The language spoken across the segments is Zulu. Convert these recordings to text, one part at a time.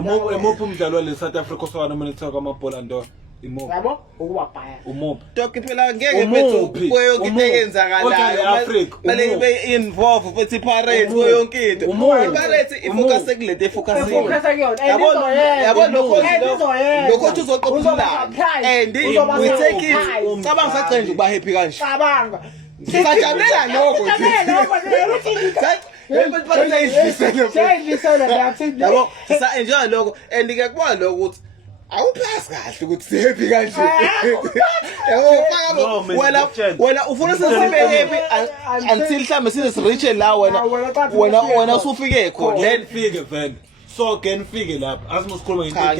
Imuphi umdlalo wale South Africa oswana mina kuthiwa kwamabhola ndo imuphi yabo ukuwabhaya umuphi Doki phela ngeke bethu kuyo yonke into eyenzakalayo manje ibe involve futhi Pirates kuyo yonke into Pirates ifocus kulento efocusini yabo lokho uzoqophula and we take it cabanga saqenje ukuba happy kanje cabanga sisajabulela lokho yabo sisa enjoy lokho and ke kubona lokho ukuthi awuphasi kahle ukuthi sihappy kanje yabo wena ufuna sibe happy until mhlambe size reach la wena usufike khona then fike vele so can fike lapha asimusikhuluma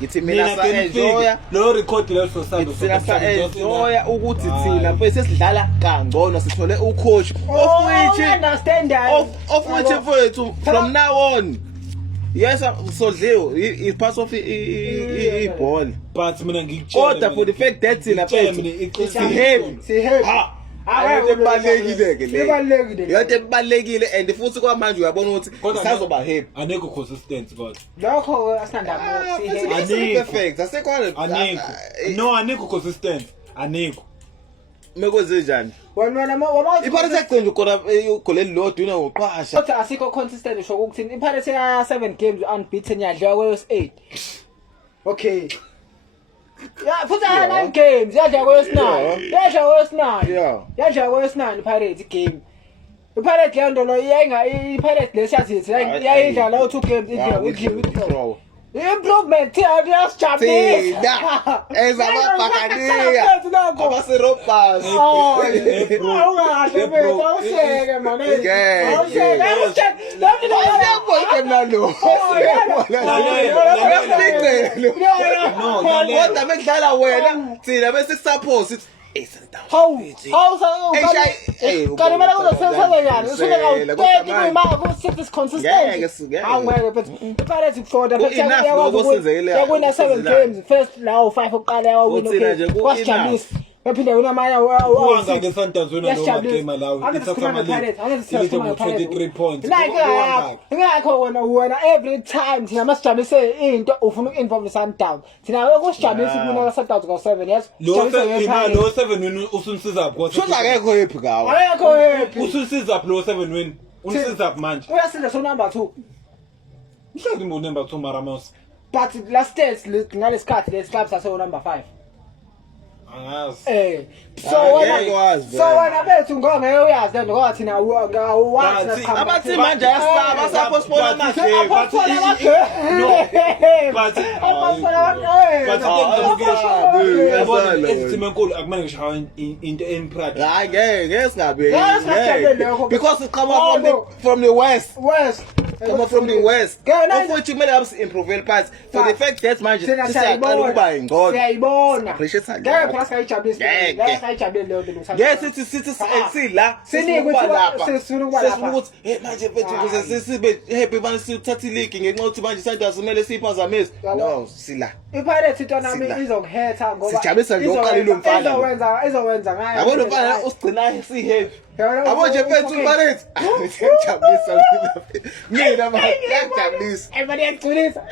ngithi mina sa enjoy lo record leso sando sa enjoy ukuthi thina bese sidlala kangcono sithole ucoach of which mfowethu from now on yes so Leo is part of ball but mina ngikutshela order for the fact that thina sihappy ebalekile ke le yonke ebalekile and futhi kwamanje uyabona ukuthi sazoba happy aneko consistent kodwa lokho asinandaba perfect asekho no aneko consistent aneko mekwenze njani wena iPirates aqenje ukona igoleli lodwa una uqhasha kodwa asikho consistent usho ukuthi iPirates ya 7 games unbeaten yadliwa kweyos 8 okay yeah futhi 9 games yadliwa kweyos 9 yadliwa kweyos 9 iPirates igame iPirates le nto lo iPirates lesiyazithi yayidlala u2 games idliwa improvement yasijabulisa ezababhakaniya abaserobhas awukahle bethu awusheke manje awusheke nalo kodwa mekudlala wena thina bese support how kanti mara kuzosenza yani usuke awuteki kuyimaka ku consistent awungeke but iPirates kufoda but yakwina 7 games first lawo 5 oqala yawina kwasijabulisa baphinde wina amanye wanga ke Sundowns wena lo game lawo ithatha mali 23 points ngakho wena every time thina masijabulise into ufuna ukinvolve Sundowns thina ukusijabulisa kubona Sundowns ngo7 yes lo 7 win usunsiza because shoza akekho happy ngawo akekho happy usunsiza lo 7 win unsiza manje uyasiza so number 2 mhlawumbe mo number 2 Maramos but last days ngalesikhathi lesiclub sase number 5 angazi so wena bethu ngeke uyazi lento ngoba thina awazi abathi manje yasaba sapostpone amagame but izithime enkulu akumele ngishawa into empride hayi ngeke singabe because it come from the west come from the west of kumele improve parts for the fact that manje siyaqala ukuba ingcono siyayibona appreciate ngeke phela sayijabulisa sayijabulile leyo nto yes sithi sila sifuna lapha ukuthi manje bethu ukuze sibe happy bani sithatha league ngenxa ukuthi manje Sundowns kumele siphazamise no sila iPirates tournament izonghetha ngoba sijabulisa nje oqalile umfana izowenza ngayo yabona umfana usigcina si happy yabo nje bethu iPirates sijabulisa mina ngiyajabulisa everybody yagculisa